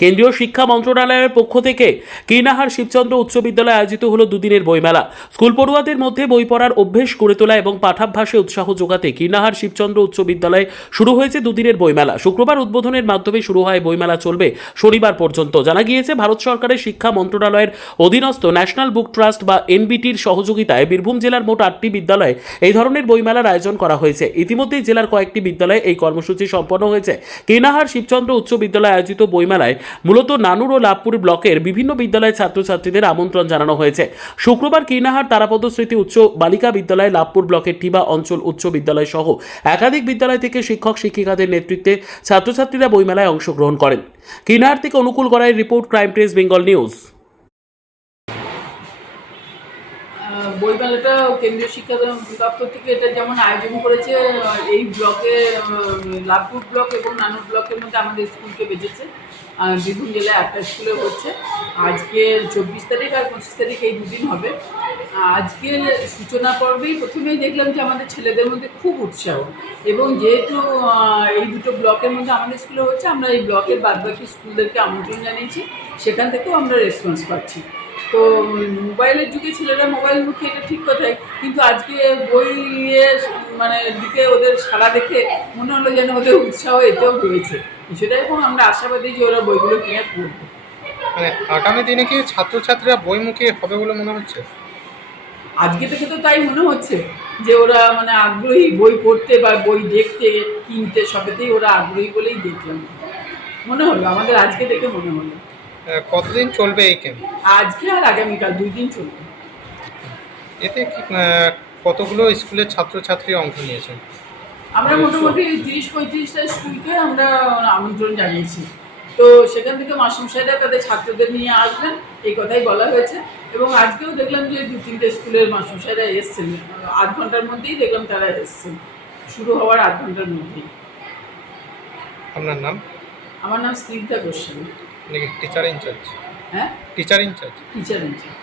কেন্দ্রীয় শিক্ষা মন্ত্রণালয়ের পক্ষ থেকে কীর্ণাহার শিবচন্দ্র উচ্চ বিদ্যালয়ে আয়োজিত হলো দুদিনের বইমেলা। স্কুল পড়ুয়াদের মধ্যে বই পড়ার অভ্যেস গড়ে তোলা এবং পাঠাভ্যাসে উৎসাহ যোগাতে কীর্ণাহার শিবচন্দ্র উচ্চ বিদ্যালয়ে শুরু হয়েছে দুদিনের বইমেলা। শুক্রবার উদ্বোধনের মাধ্যমে শুরু হয় বইমেলা, চলবে শনিবার পর্যন্ত। জানা গিয়েছে, ভারত সরকারের শিক্ষা মন্ত্রণালয়ের অধীনস্থ ন্যাশনাল বুক ট্রাস্ট বা এনবিটির সহযোগিতায় বীরভূম জেলার মোট 8টি বিদ্যালয়ে এই ধরনের বইমেলার আয়োজন করা হয়েছে। ইতিমধ্যেই জেলার কয়েকটি বিদ্যালয়ে এই কর্মসূচি সম্পন্ন হয়েছে। কীর্ণাহার শিবচন্দ্র উচ্চ বিদ্যালয়ে আয়োজিত বইমেলায় মূলত নানুর ও লাভপুর ব্লকের বিভিন্ন বিদ্যালয়ের ছাত্রছাত্রীদের আমন্ত্রণ জানানো হয়েছে। শুক্রবার কীর্ণাহার তারাপদ স্মৃতি উচ্চ বালিকা বিদ্যালয়, লাভপুর ব্লকের টিবা অঞ্চল উচ্চ বিদ্যালয় সহ একাধিক বিদ্যালয় থেকে শিক্ষক শিক্ষিকাদের নেতৃত্বে ছাত্রছাত্রীরা বইমেলায় অংশগ্রহণ করেন। কীর্ণাহার থেকে অনুকূল গড়াইয়ের report, crime press Bengal news. বইমেলাটা কেন্দ্রীয় শিক্ষা দপ্তর থেকে এটা যেমন আয়োজন করেছে, এই ব্লকে লাভপুর ব্লক এবং নানুর ব্লকের মধ্যে আমাদের স্কুলকে বেঁচেছে। বীরভূম জেলায় একটা স্কুলে হচ্ছে। আজকে 24 তারিখ আর 25 তারিখ এই দুদিন হবে। আজকে সূচনা পর্বেই প্রথমেই দেখলাম যে আমাদের ছেলেদের মধ্যে খুব উৎসাহ, এবং যেহেতু এই দুটো ব্লকের মধ্যে আমাদের স্কুলে হচ্ছে, আমরা এই ব্লকের বাদবাকি স্কুলদেরকে আমন্ত্রণ জানিয়েছি, সেখান থেকেও আমরা রেসপন্স পাচ্ছি। তো মোবাইলের যুগে ছেলেরা মোবাইল মুখে, এটা ঠিক কথাই, কিন্তু আজকে বইয়ের দিকে ওদের সাড়া দেখে মনে হলো যেন ওদের উৎসাহ এতেও রয়েছে কিছুটা, এবং আমরা আশাবাদী যে ওরা বইগুলো কিনে পড়বে। আগামী দিনে কি ছাত্রছাত্রীরা বইমুখী হবে বলে মনে হচ্ছে? আজকে থেকে তো তাই মনে হচ্ছে যে ওরা আগ্রহী বই পড়তে বা বই দেখতে, কিনতে, সবেতেই ওরা আগ্রহী বলেই দেখলাম, মনে হলো আমাদের আজকে দেখে মনে হলো। কতদিন চলবে এই ক্যাম্প? আজকে আর আগামীকাল 2 দিন চলবে। এতে কি কতগুলো স্কুলের ছাত্রছাত্রী অংশ নিয়েছেন? আমরা মোটামুটি 30-35টা স্কুলকে আমরা আমন্ত্রণ জানিয়েছি। তো সেখান থেকে মাস্টারমশাইরা তাদের ছাত্রদের নিয়ে আসবেন, এই কথাই বলা হয়েছে। এবং আজকেও দেখলাম যে 2-3টে স্কুলের মাস্টারমশাইরা এসছেন, আধ ঘন্টার মধ্যেই দেখলাম তারা এসছেন, শুরু হওয়ার আধ ঘন্টার মধ্যেই। আপনার নাম? আমার নাম স্নিগ্ধা গোস্বামী। Teacher in charge? হ্যাঁ, টিচার ইনচার্জ। Teacher in charge.